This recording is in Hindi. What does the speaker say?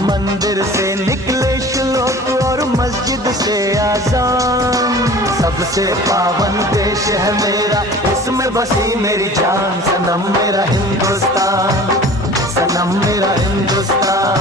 मंदिर से निकले श्लोक और मस्जिद से आजान, सबसे पावन देश है मेरा, इसमें बसी मेरी जान। सनम मेरा हिंदुस्तान, सनम मेरा हिंदुस्तान।